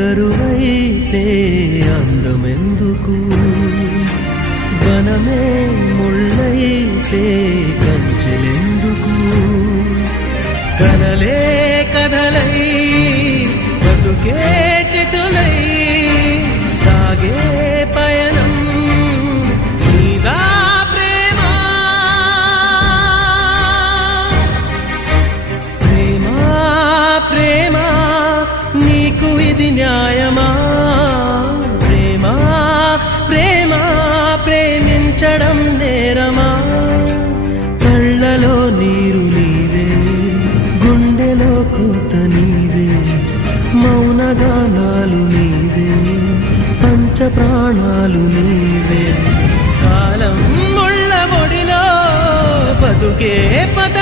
కరువైతే అందమెందుకు వనమే ముళ్ళైతే కంచెలెందుకు కలలే కథలై బతుకే చితులై సాగే పయనం నీదా ప్రేమ ప్రేమ ప్రేమ నీకు ఇది న్యాయమా ప్రేమ ప్రేమ ప్రేమించడం నేరమా కళ్ళలో నీరు నీవే గుండెలో కూత నీవే మౌనగానాలు నీవే పంచ ప్రాణాలు నీవే కాలం ముళ్ళ ఒడిలో బతుకే పద